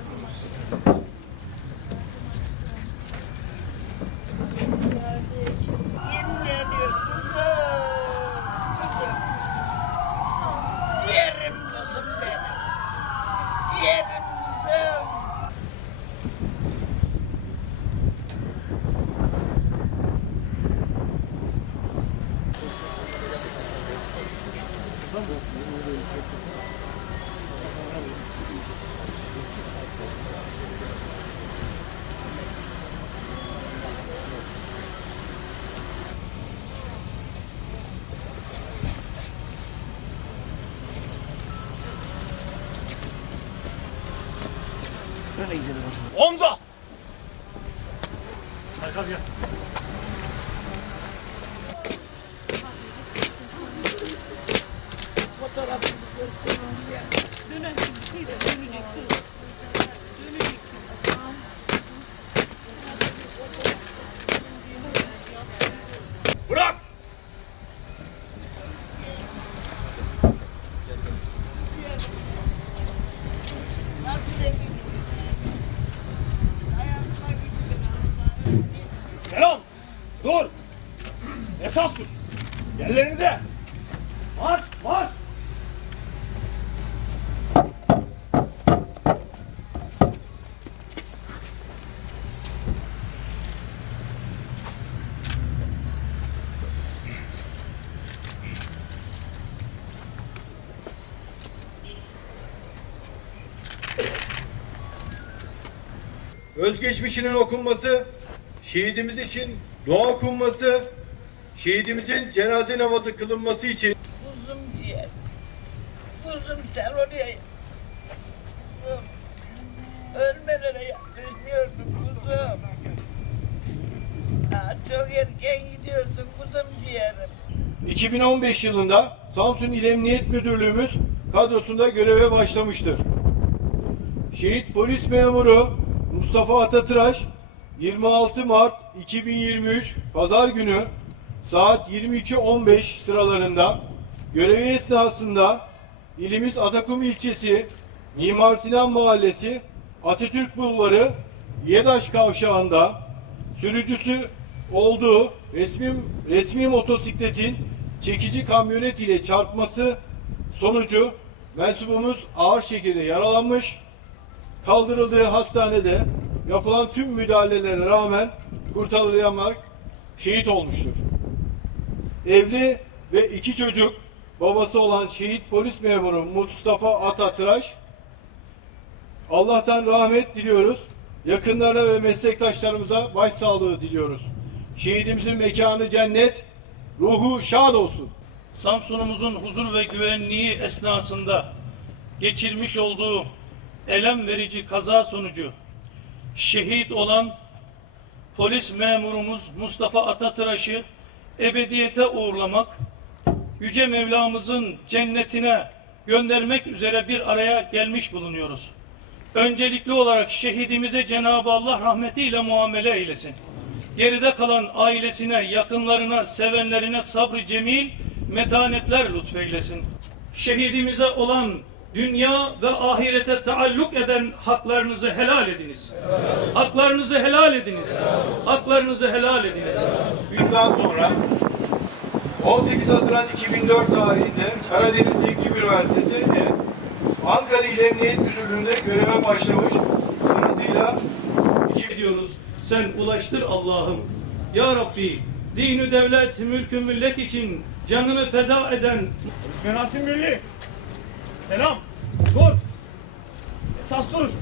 Thank you. Omza! Esas dur! Yerlerinize! Marş! Marş! özgeçmişinin okunması, şehidimiz için dua okunması, şehidimizin cenaze namazı kılınması için Kuzum. Kuzum sen oraya. Ölmelere yakışmıyordun kuzum. Aa, çok erken gidiyorsun kuzum ciğerim. 2015 yılında Samsun İl Emniyet Müdürlüğümüz kadrosunda göreve başlamıştır. Şehit polis memuru Mustafa Atatıraş 26 Mart 2023 Pazar günü saat 22.15 sıralarında görevi esnasında ilimiz Atakum ilçesi Mimar Sinan Mahallesi Atatürk Bulvarı Yedaş Kavşağı'nda sürücüsü olduğu resmi, resmi motosikletin çekici kamyonet ile çarpması sonucu mensubumuz ağır şekilde yaralanmış, kaldırıldığı hastanede yapılan tüm müdahalelere rağmen kurtarılamayarak şehit olmuştur. Evli ve iki çocuk babası olan şehit polis memuru Mustafa Atatıraş Allah'tan rahmet diliyoruz. Yakınlarına ve meslektaşlarımıza başsağlığı diliyoruz. Şehidimizin mekanı cennet, ruhu şad olsun. Samsun'umuzun huzur ve güvenliği esnasında geçirmiş olduğu elem verici kaza sonucu şehit olan polis memurumuz Mustafa Atatıraş'ı ebediyete uğurlamak, Yüce Mevlamızın cennetine göndermek üzere bir araya gelmiş bulunuyoruz. Öncelikli olarak şehidimize Cenab-ı Allah rahmetiyle muamele eylesin. Geride kalan ailesine, yakınlarına, sevenlerine sabrı cemil, metanetler lütfeylesin. Şehidimize olan dünya ve ahirete taalluk eden haklarınızı helal ediniz. Haklarınızı helal ediniz. Haklarınızı helal ediniz. Bundan sonra 18 Haziran 2004 tarihinde Karadeniz Teknik Üniversitesi'nde Ankara İl Emniyet Müdürlüğü'nde göreve başlamış. Sırasıyla ediyoruz. Sen ulaştır Allah'ım. Ya Rabbi, dini devlet, mülkü millet için canını feda eden Merasim Milli! Selam. Dur. Esas duruş.